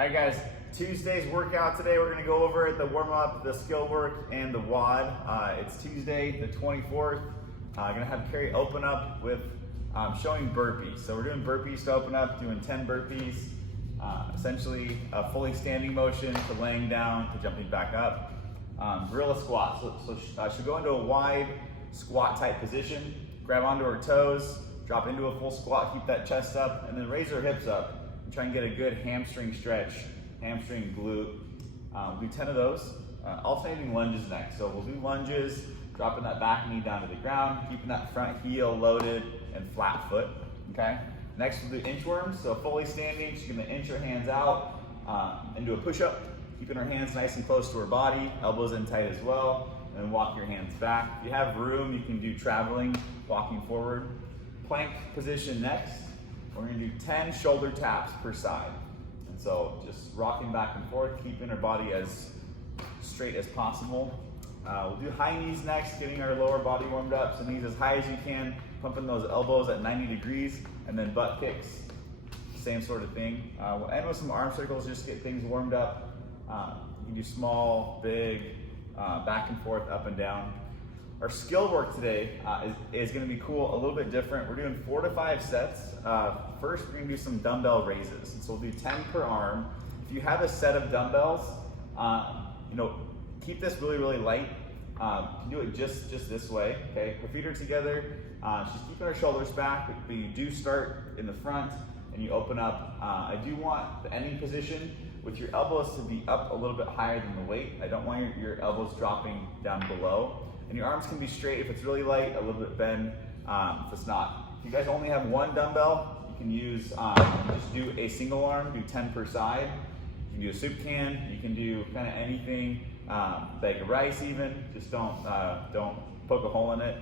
All right, guys, Tuesday's workout today, we're gonna go over the warm up, the skill work, and the WOD. It's Tuesday, the 24th. Gonna have Carrie open up with showing burpees. So we're doing burpees to open up, doing 10 burpees, essentially a fully standing motion to laying down to jumping back up. Gorilla squat, so she'll go into a wide squat type position, grab onto her toes, drop into a full squat, keep that chest up, and then raise her hips up. And try and get a good hamstring stretch, hamstring glute. We'll do 10 of those. Alternating lunges next. So we'll do lunges, dropping that back knee down to the ground, keeping that front heel loaded and flat foot, okay? Next we'll do inchworms, so fully standing, she's gonna inch her hands out and do a push-up, keeping her hands nice and close to her body, elbows in tight as well, and then walk your hands back. If you have room, you can do traveling, walking forward. Plank position next. We're gonna do 10 shoulder taps per side. And so just rocking back and forth, keeping our body as straight as possible. We'll do high knees next, getting our lower body warmed up. So knees as high as you can, pumping those elbows at 90 degrees, and then butt kicks, same sort of thing. We'll end with some arm circles just to get things warmed up. You can do small, big, back and forth, up and down. Our skill work today is gonna be cool, a little bit different. We're doing 4 to 5 sets. First, we're gonna do some dumbbell raises. So we'll do 10 per arm. If you have a set of dumbbells, keep this really, really light. You can do it just this way, okay? Her feet are together. She's keeping her shoulders back, but you do start in the front and you open up. I do want the ending position with your elbows to be up a little bit higher than the weight. I don't want your elbows dropping down below. And your arms can be straight if it's really light, a little bit bend if it's not. If you guys only have one dumbbell, you can use, just do a single arm, do 10 per side. You can do a soup can, you can do kind of anything, bag of rice even, just don't poke a hole in it.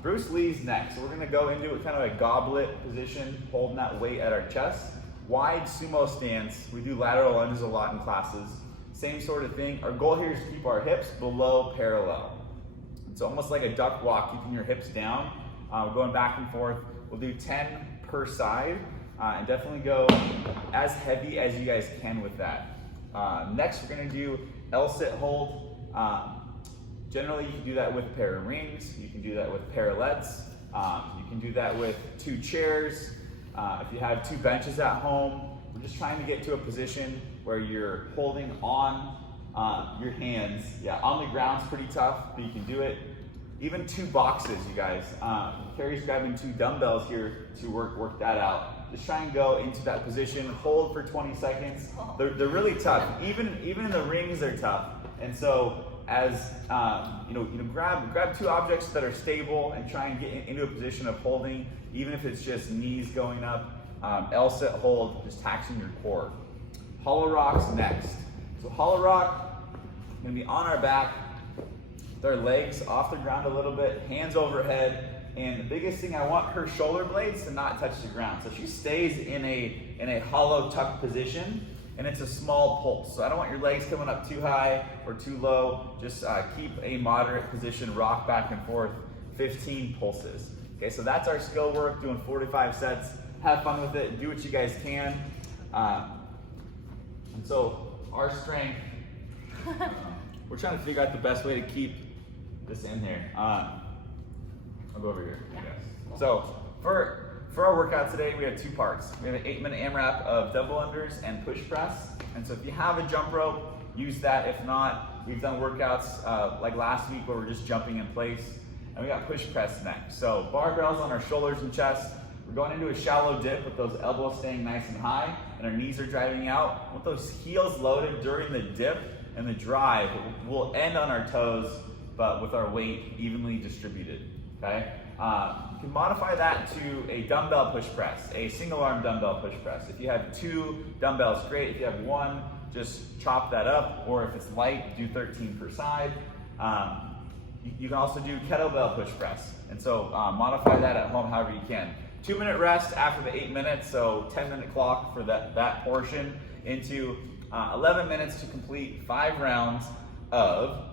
Bruce Lee's next. So we're gonna go into kind of a goblet position, holding that weight at our chest. Wide sumo stance. We do lateral lunges a lot in classes. Same sort of thing. Our goal here is to keep our hips below parallel. It's almost like a duck walk, keeping your hips down, going back and forth. We'll do 10 per side, and definitely go as heavy as you guys can with that. Next, we're gonna do L-sit hold. Generally, you can do that with a pair of rings. You can do that with parallettes. You can do that with 2 chairs. If you have 2 benches at home, we're just trying to get to a position where you're holding on your hands. Yeah, on the ground's pretty tough, but you can do it. Even 2 boxes, you guys. Carrie's grabbing 2 dumbbells here to work that out. Just try and go into that position, hold for 20 seconds. They're really tough. Even in the rings, they're tough. And so, as grab 2 objects that are stable and try and get into a position of holding, even if it's just knees going up. L-sit hold, just taxing your core. Hollow rocks next. So hollow rock, gonna be on our back, with our legs off the ground a little bit, hands overhead, and the biggest thing, I want her shoulder blades to not touch the ground. So she stays in a hollow tuck position, and it's a small pulse. So I don't want your legs coming up too high or too low. Just keep a moderate position, rock back and forth, 15 pulses. Okay, so that's our skill work, doing 4 to 5 sets. Have fun with it, do what you guys can. And so our strength, we're trying to figure out the best way to keep this in here. I'll go over here. Yeah. So for our workout today, we have 2 parts. We have an 8-minute AMRAP of double unders and push press. And so if you have a jump rope, use that. If not, we've done workouts like last week where we're just jumping in place. And we got push press next. So barbells on our shoulders and chest. We're going into a shallow dip with those elbows staying nice and high and our knees are driving out. With those heels loaded during the dip and the drive, we'll end on our toes, but with our weight evenly distributed, okay? You can modify that to a dumbbell push press, a single arm dumbbell push press. If you have 2 dumbbells, great. If you have 1, just chop that up, or if it's light, do 13 per side. You can also do kettlebell push press, and so modify that at home however you can. 2-minute rest after the 8 minutes, so 10-minute clock for that portion, into 11 minutes to complete 5 rounds of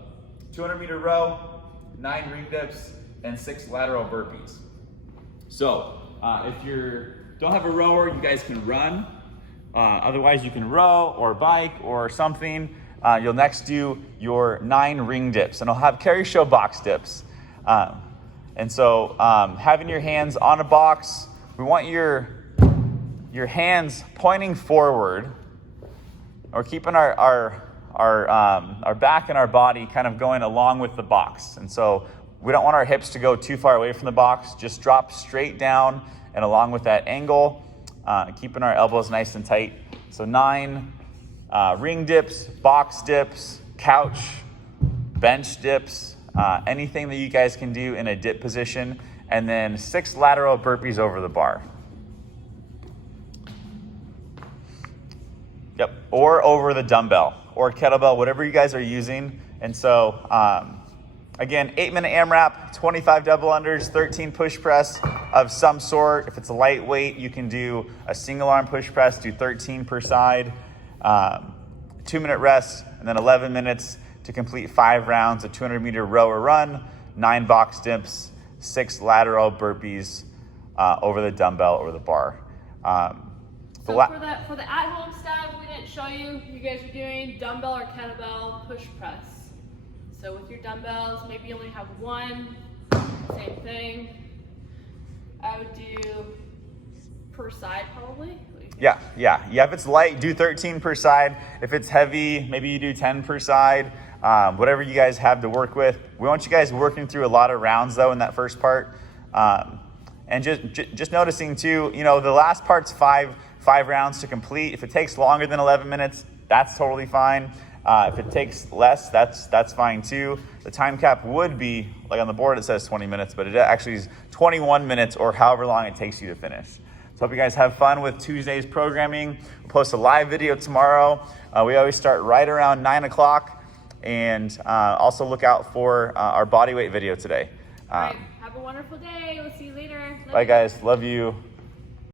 200-meter row, 9 ring dips, and 6 lateral burpees. So if you don't have a rower, you guys can run. Otherwise, you can row or bike or something. You'll next do your 9 ring dips, and I'll have Carrie show box dips. And so having your hands on a box, we want your hands pointing forward, or keeping our back and our body kind of going along with the box. And so we don't want our hips to go too far away from the box. Just drop straight down and along with that angle, keeping our elbows nice and tight. So 9 ring dips, box dips, couch, bench dips, anything that you guys can do in a dip position, and then 6 lateral burpees over the bar. Yep, or over the dumbbell or kettlebell, whatever you guys are using. And so, again, 8-minute AMRAP, 25 double unders, 13 push press of some sort. If it's a lightweight, you can do a single arm push press, do 13 per side, 2-minute rest, and then 11 minutes to complete 5 rounds of 200-meter row or run, 9 box dips, 6 lateral burpees over the dumbbell or the bar. So for the at-home stuff, we didn't show you. You guys are doing dumbbell or kettlebell push press. So with your dumbbells, maybe you only have 1. Same thing. I would do per side probably. Yeah. If it's light, do 13 per side. If it's heavy, maybe you do 10 per side. Whatever you guys have to work with. We want you guys working through a lot of rounds though in that first part. And just noticing too, the last part's 5 rounds to complete. If it takes longer than 11 minutes, that's totally fine. If it takes less, that's fine too. The time cap would be, like on the board it says 20 minutes, but it actually is 21 minutes or however long it takes you to finish. So hope you guys have fun with Tuesday's programming. We'll post a live video tomorrow. We always start right around 9 o'clock. And also look out for our bodyweight video today. All right, have a wonderful day. We'll see you later. Bye guys, love you.